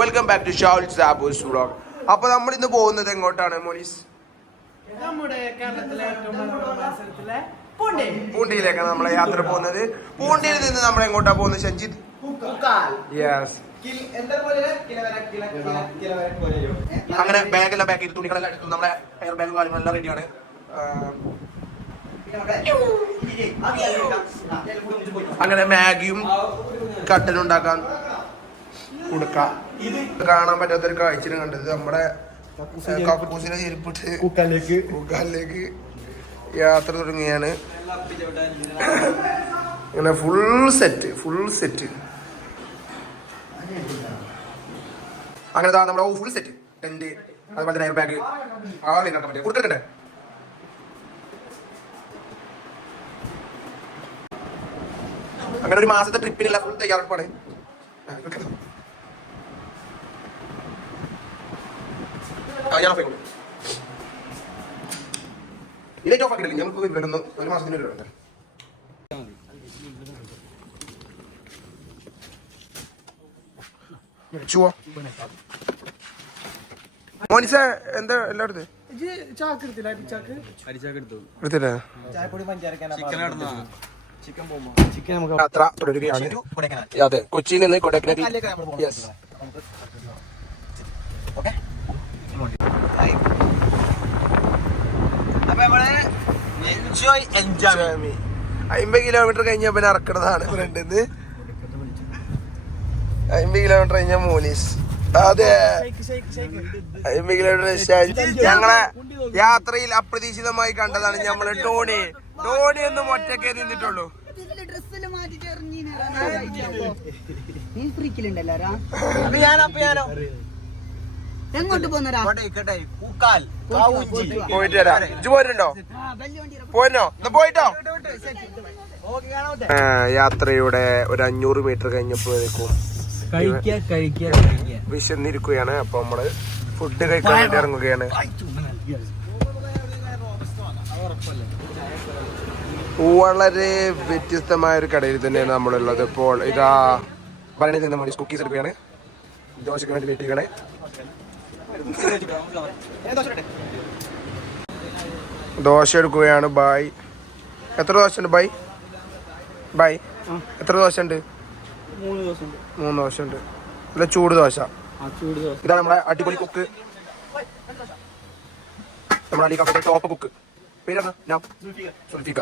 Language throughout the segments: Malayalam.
Welcome back to Shavul Saboos vlog. അപ്പോൾ നമ്മൾ ഇന്ന് പോകുന്നത് എങ്ങോട്ടാണ് മോനീസ്? നമ്മുടെ കേരളത്തിലെ പൂണ്ടിയിലേക്കാണ് നമ്മളെ യാത്ര പോകുന്നത്. പൂണ്ടിയിൽ നിന്ന് നമ്മൾ എങ്ങോട്ടാ പോകുന്നത് ഷഞ്ജിത്ത്? യെസ്. അങ്ങനെ ബാഗെല്ലാം പാക്ക് ചെയ്ത് തുണികളെല്ലാം എടുത്തു. നമ്മുടെ ഹെയർ ബാഗും കാര്യങ്ങളെല്ലാം റെഡിയാണ്. അങ്ങനെ മാഗിയും കട്ടനും ഉണ്ടാക്കാൻ കൊടുക്കാം. കാണാൻ പറ്റാത്തൊരു കാഴ്ചയാണ് കണ്ടത്. നമ്മുടെ കക്കൂസിനെ ചെരുപ്പിട്ട് കുക്കാലിലേക്ക് യാത്ര തുടങ്ങിയാണ്. ഇങ്ങനെ ഫുൾ സെറ്റ് അങ്ങനെ നമ്മുടെ ഫുൾ സെറ്റ് ടെന്റ്, അതുപോലെ തന്നെ എയർ ബാഗ് കൊടുക്കട്ടെ. അങ്ങനെ ഒരു മാസത്തെ ട്രിപ്പിനുള്ള ഫുൾ തയ്യാറെടുപ്പാണ്. ഇലേക്ക് ഓഫ് ആക്കിയിട്ടില്ല, ഞങ്ങൾക്ക് വരുന്നു ഒരു മാസത്തിന് വരും. മോനിസ എന്താ എല്ലായിടത്ത് യാത്ര തുടരുകയാണ്. അതെ, കൊച്ചിയിൽ നിന്ന് കൊടൈക്കനാൽ. യെസ്. എൻജോയ് 50 കിലോമീറ്റർ കഴിഞ്ഞ പിന്നെ ഇറക്കണതാണ് ഫ്രണ്ടിന്ന്. 50 കിലോമീറ്റർ കഴിഞ്ഞ മോനീസ്. അതെ, 50 കിലോമീറ്റർ ഞങ്ങളെ യാത്രയിൽ അപ്രതീക്ഷിതമായി കണ്ടതാണ് നമ്മള് ടോണി ഒന്നും ഒറ്റക്കേ നിന്നിട്ടുള്ളൂ. എങ്ങോട്ട് പോയിട്ട് വരാം. ഇജ്ജ് പോരുന്നുണ്ടോ? പോരുന്നോ? പോയിട്ടോ. യാത്രയുടെ ഒരു 500 മീറ്റർ കഴിഞ്ഞപ്പോഴേക്കും വിശന്നിരിക്കുകയാണ്. അപ്പൊ നമ്മള് ഫുഡ് കഴിക്കാൻ വേണ്ടി ഇറങ്ങുകയാണ്. വളരെ വ്യത്യസ്തമായ ഒരു കടയിൽ തന്നെയാണ് നമ്മളുള്ളത്. ഇപ്പോൾ ഇതാ ഭരണി നമ്മൾ കുക്കീസ് എടുക്കുകയാണ്. ദോശക്ക് വേണ്ടി വെയിറ്റ് ചെയ്യണേ. ദോശ എടുക്കുകയാണ്. ബായ് എത്ര ദോശ ഉണ്ട്? ബായ് എത്ര ദോശ ഉണ്ട്? 3 ദോശ ഉണ്ട്. അല്ല, ചൂട് ദോശ. ഇതാണ് നമ്മുടെ അടിപൊളി കുക്ക്, നമ്മുടെ അലി കഫേയുടെ ടോപ്പ് കുക്ക്. പേരാണ് സുൽഫിക്ക.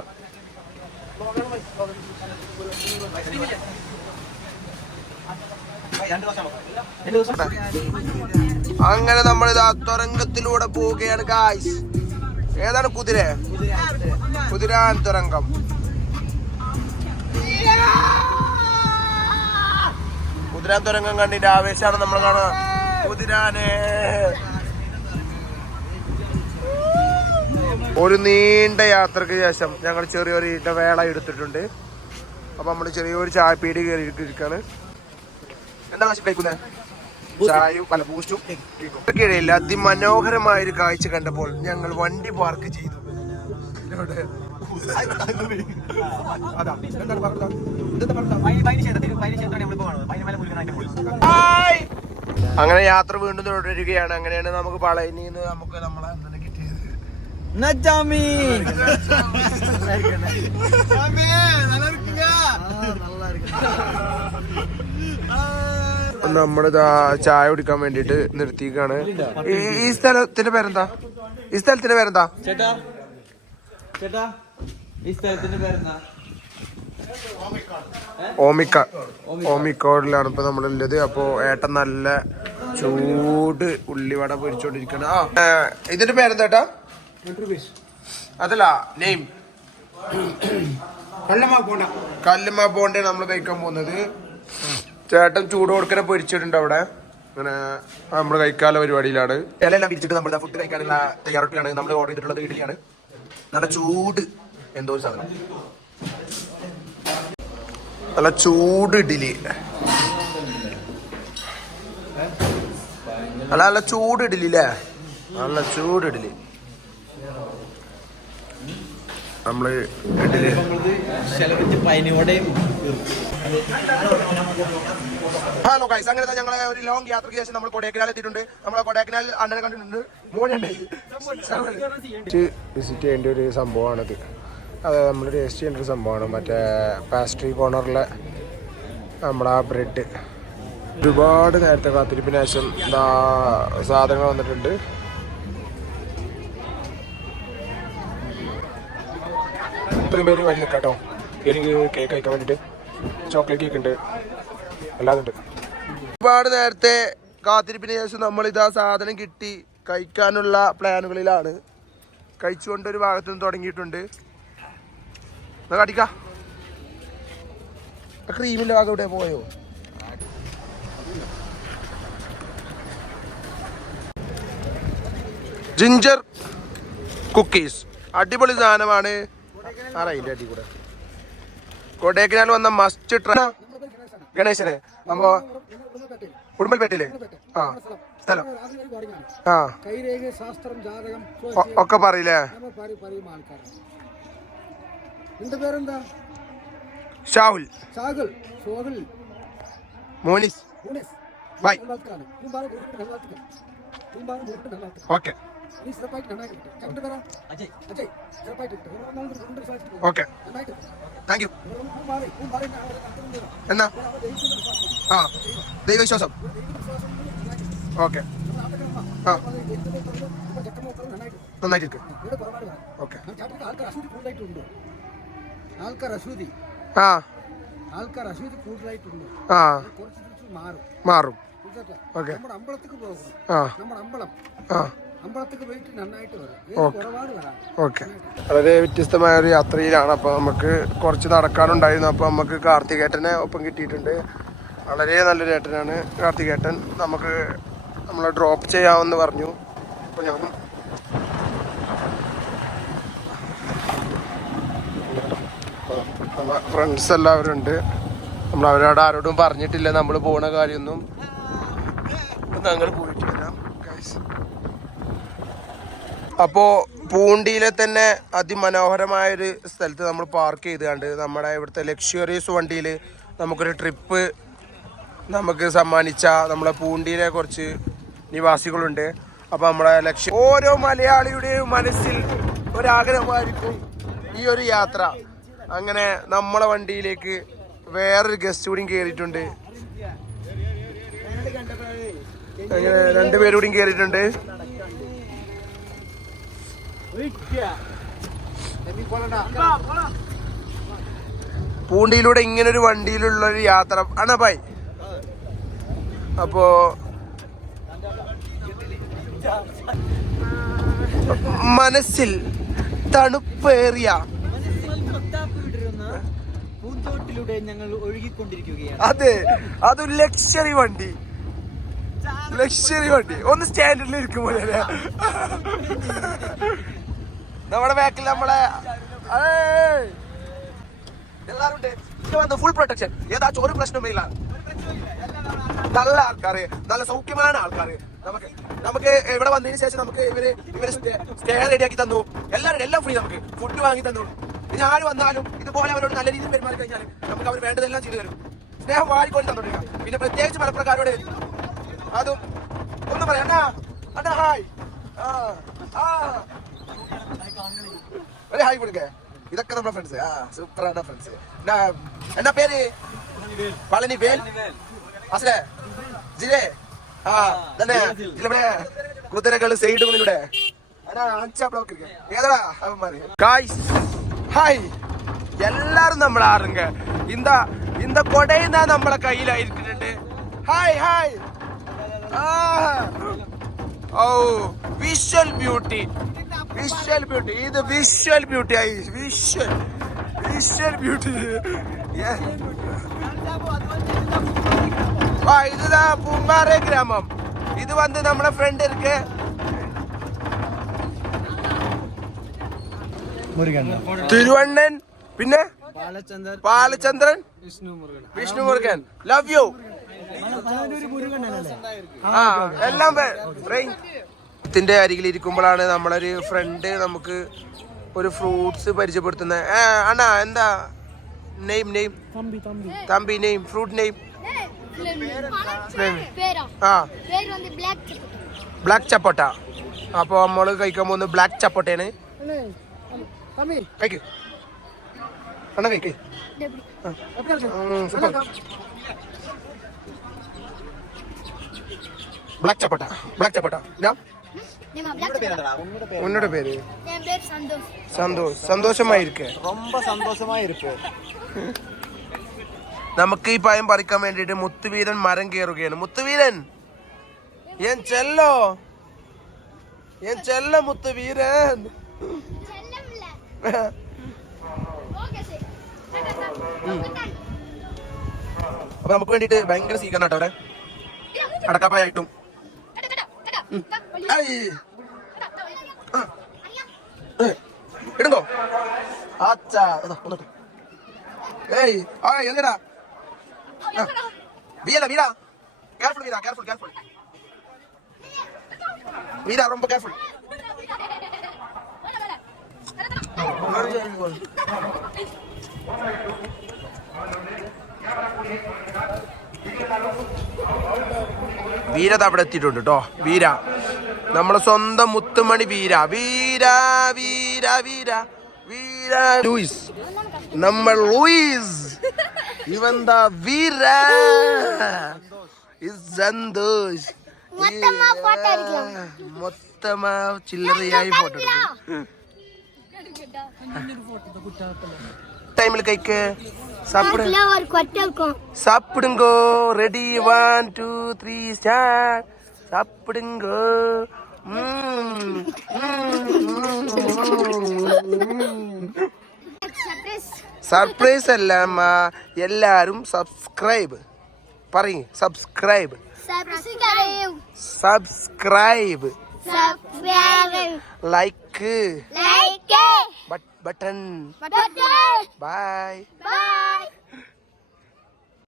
അങ്ങനെ നമ്മൾ ഇതാ തുരങ്കത്തിലൂടെ പോവുകയാണ് ഗായ്സ്. ഏതാണ് കുതിരാൻ തുരങ്കം. കുതിരാൻ തുരങ്കം കണ്ടിട്ട് ആവേശമാണ് നമ്മൾ കാണുക. കുതിരാനെ ഒരു നീണ്ട യാത്രക്ക് ശേഷം ഞങ്ങൾ ചെറിയൊരു ഇടവേള എടുത്തിട്ടുണ്ട്. അപ്പൊ നമ്മള് ചെറിയൊരു ചായപ്പീടി കയറിയിരിക്കാണ്. എന്താണ് കഴിക്കുന്നത്? ചായയും പല ബൂസ്റ്റും. ഇടയിൽ അതിമനോഹരമായ ഒരു കാഴ്ച കണ്ടപ്പോൾ ഞങ്ങൾ വണ്ടി പാർക്ക് ചെയ്തു. അങ്ങനെ യാത്ര വീണ്ടും തുടരുകയാണ്. അങ്ങനെയാണ് നമുക്ക് പളനിന്ന് നമുക്ക് നമ്മളെ കിട്ടിയത്. നമ്മളിതാ ചായ കുടിക്കാൻ വേണ്ടിട്ട് നിർത്തിക്കാണ്. ഈ സ്ഥലത്തിന്റെ പേരെന്താ? ഓമിക്കോടിലാണ് ഇപ്പൊ നമ്മളുള്ളത്. അപ്പൊ ഏട്ടൻ നല്ല ചൂട് ഉള്ളിവട പൊരിച്ചോണ്ടിരിക്കണ. ഇതിന്റെ പേരെന്താ? അതല്ല, നെയിം കല്ലുമ്മ പോണ്ട നമ്മൾ കഴിക്കാൻ പോകുന്നത്. ചേട്ടൻ ചൂട് കൊടുക്കനെ പൊരിച്ചിട്ടുണ്ട് അവിടെ. അങ്ങനെ നമ്മൾ കഴിക്കാനുള്ള പരിപാടിയിലാണ്. ഇലയെല്ലാം വിരിച്ചിട്ട് നമ്മൾ ഫുഡ് കഴിക്കാനുള്ള തയ്യാറെടുപ്പിലാണ്. നമ്മൾ ഓർഡർ ചെയ്തിട്ടുള്ളത് ഇഡ്ഡലിയാണ്. നല്ല ചൂട് എന്തോ ഒരു സാധനം, നല്ല ചൂട് ഇഡ്ഡലി. നല്ല ചൂട് ഇഡ്ഡലി അല്ലേ? നല്ല ചൂട് ഇഡ്ഡലി. നമ്മള് ഇഡ്ഡലി ഹലോ ഗൈസ്, അങ്ങനെ ഞങ്ങളെ ഒരു ലോങ് യാത്രയ്ക്ക് ശേഷം നമ്മൾ കൊടൈക്കനാൽ എത്തിയിട്ടുണ്ട്. നമ്മളെ കൊടൈക്കനാൽ അണ്ണനെ കണ്ടിട്ടുണ്ട്. വിസിറ്റ് ചെയ്യേണ്ട ഒരു സംഭവമാണിത്. അത് നമ്മൾ ടേസ്റ്റ് ചെയ്യേണ്ട ഒരു സംഭവമാണ്. മറ്റേ പാസ്ട്രി കോർണറിലെ നമ്മളെ ബ്രെഡ്. ഒരുപാട് നേരത്തെ കാത്തിരിപ്പിന് ശേഷം സാധനങ്ങൾ വന്നിട്ടുണ്ട്. ഇത്രയും പേര് വഴി നിൽക്കാം കേട്ടോ. എനിക്ക് കേക്ക് കഴിക്കാൻ വേണ്ടിയിട്ട് ചോക്ലേറ്റ് കേക്ക് ഉണ്ട്, അല്ലാതെ ഉണ്ട്. ഒരുപാട് നേരത്തെ കാത്തിരിപ്പിന് ശേഷം നമ്മൾ ഇതാ സാധനം കിട്ടി കഴിക്കാനുള്ള പ്ലാനുകളിലാണ്. കഴിച്ചുകൊണ്ട് ഒരു ഭാഗത്ത് നിന്ന് തുടങ്ങിയിട്ടുണ്ട്. കടിക്ക ക്രീമിന്റെ ഭാഗം ഇവിടെ പോയോ? ജിഞ്ചർ കുക്കീസ് അടിപൊളി സാധനമാണ്. അറിയില്ല അടി കൂടെ കൊടൈക്കനാൽ വന്ന മസ്റ്റ് ട്രൈ. ഗണേശനെ നമ്മ ഉടുമ്പൽപേട്ടയില് സ്ഥലം ഒക്കെ പറയില്ലേ? Shahul Monis bye. Okay okay, thank you. എന്നാ ദൈവവിശ്വാസം. ഓക്കെ, നന്നായിട്ട്. ഓക്കെ, മാറും. Okay, okay. വളരെ വ്യത്യസ്തമായ ഒരു യാത്രയിലാണ്. അപ്പോൾ നമുക്ക് കുറച്ച് നടക്കാനുണ്ടായിരുന്നു. അപ്പോൾ നമുക്ക് കാർത്തികേട്ടനെ ഒപ്പം കിട്ടിയിട്ടുണ്ട്. വളരെ നല്ലൊരു ഏട്ടനാണ് കാർത്തികേട്ടൻ. നമുക്ക് നമ്മളെ ഡ്രോപ്പ് ചെയ്യാമെന്ന് പറഞ്ഞു. അപ്പോൾ ഞാൻ ഫ്രണ്ട്സ് എല്ലാവരും ഉണ്ട്. നമ്മൾ അവരോട് ആരോടും പറഞ്ഞിട്ടില്ല നമ്മൾ പോണ കാര്യമൊന്നും. ഞങ്ങൾ പോയിട്ട് വരാം ഗൈസ്. അപ്പോൾ പൂണ്ടിയിലെ തന്നെ അതിമനോഹരമായൊരു സ്ഥലത്ത് നമ്മൾ പാർക്ക് ചെയ്തുകൊണ്ട് നമ്മുടെ ഇവിടുത്തെ ലക്ഷറിയസ് വണ്ടിയിൽ നമുക്കൊരു ട്രിപ്പ് നമുക്ക് സമ്മാനിച്ച നമ്മളെ പൂണ്ടിയിലെ കുറച്ച് നിവാസികളുണ്ട്. അപ്പോൾ നമ്മളെ ഓരോ മലയാളിയുടെയും മനസ്സിൽ ഒരാഗ്രഹമായിരിക്കും ഈ ഒരു യാത്ര. അങ്ങനെ നമ്മളെ വണ്ടിയിലേക്ക് വേറൊരു ഗസ്റ്റ് കൂടിയും കയറിയിട്ടുണ്ട്. അങ്ങനെ 2 പേരും കയറിയിട്ടുണ്ട്. പൂണ്ടിയിലൂടെ ഇങ്ങനൊരു വണ്ടിയിലുള്ളൊരു യാത്ര ആണ് ബൈ. അപ്പോ മനസ്സിൽ തണുപ്പേറിയ പൂന്തോട്ടിലൂടെ ഞങ്ങൾ ഒഴുകിക്കൊണ്ടിരിക്കുകയാണ്. അതെ, അതൊരു ലക്ഷറി വണ്ടി. ഒന്ന് സ്റ്റാൻഡിൽ ഇരിക്കും പോലെ. നമ്മുടെ ബാക്കിൽ നമ്മളെ എല്ലാവരും ഫുൾ പ്രൊട്ടക്ഷൻ. ഏതാച്ചും ഒരു പ്രശ്നമില്ല. നല്ല ആൾക്കാര്, നല്ല സൗഖ്യமான ആൾക്കാര്. നമുക്ക് ഇവിടെ വന്നതിന് ശേഷം നമുക്ക് ഇവര് സ്റ്റേ റെഡിയാക്കി തന്നു. എല്ലാം ഫ്രീ. നമുക്ക് ഫുഡ് വാങ്ങി തന്നു. ഇനി ആര് വന്നാലും ഇതുപോലെ അവരോട് നല്ല രീതിയിൽ പെരുമാറി കഴിഞ്ഞാൽ നമുക്ക് അവർ വേണ്ടതെല്ലാം ചെയ്തു തരും. സ്നേഹം വാരിക്കൊണ്ട് തന്നോണ്ടിരിക്കാം. പിന്നെ പ്രത്യേകിച്ച് മലപ്പുറക്കാരോട് അതും ഒന്നും പറയാം. അണ്ണാ ഹായ്, ഒരു ഹായ് കൊടുക്കേ. ഇതൊക്കെ നമ്മുടെ ഫ്രണ്ട്സ്. സൂപ്പറാണ് ഫ്രണ്ട്സ്. എന്നാ പേര്? പളനിവേൽ. അസലേ ജിലേ തന്നെ ഇവിടെ കുതിരകള് സൈഡുകളിലൂടെ ഏതാ ഹായ്. എല്ലാരും നമ്മളെ ആറുങ്ക இந்த கொடையும் தான் നമ്മളെ കയ്യിലായിരിക്കുന്നുണ്ട്. Hi hi. ഓ വിഷ്വൽ ബ്യൂട്ടി. ഇത് വിഷ്വൽ ബ്യൂട്ടി ആയി. Visual beauty. இதுதான் பூம்பாறை கிராமம். இது வந்து நம்மளோட ஃப்ரெண்ட் இருக்கு തിരുവണ്ണൻ, പിന്നെ ബാലചന്ദ്രൻ, വിഷ്ണു മുരുകൻ. Love you. എല്ലാം ത്തിന്റെ അരികിൽ ഇരിക്കുമ്പോഴാണ് നമ്മളൊരു ഫ്രണ്ട് നമുക്ക് ഒരു ഫ്രൂട്ട്സ് പരിചയപ്പെടുത്തുന്നത്. അണ്ണാ എന്താ name Thampi name fruit name ആ ബ്ലാക്ക് ചപ്പോട്ട. അപ്പോൾ നമ്മള് കഴിക്കാൻ പോകുന്നത് ബ്ലാക്ക് ചപ്പോട്ടയാണ്. കഴിക്ക് അണ്ണ കഴിക്ക്. ബ്ലാക്ക് ചപ്പോട്ട ഉന്നോட പേര് സന്തോഷമായിരിക്കെ. നമുക്ക് ഈ പഴം പറിക്കാൻ വേണ്ടിട്ട് മുത്തുവീരൻ മരം കയറുകയാണ്. മുത്തുവീരൻ എൻ ചെല്ല മുത്തുവീരൻ. അപ്പൊ നമുക്ക് വേണ്ടിട്ട് ഭയങ്കര സ്വീകരണം കേട്ടോ അവിടെ അടക്കാപ്പായിട്ടും. ഇടുന്നോ അച്ഛാ ഏയ് ആ എന്തടാ വീര careful വീര ரொம்ப careful. വീരത അവിടെ എത്തിയിട്ടുണ്ട് കേട്ടോ. വീര നമ്മളെ സ്വന്തം മുത്തുമണി വീര ലൂയിസ്. നമ്മൾ ലൂയിസ് ഇവന്താ വീര സന്തോഷ്. മൊത്തമാ ചില്ലറയായി ഫോട്ടോ ടൈമിൽ കഴിക്ക്. சாப்பிடுங்கோ. Ready 1 2 3 start. சாப்பிடுங்கோ. സർപ്രൈസ് അല്ല അമ്മ, എല്ലാരും സബ്സ്ക്രൈബ് പറയും. Subscribe like button by.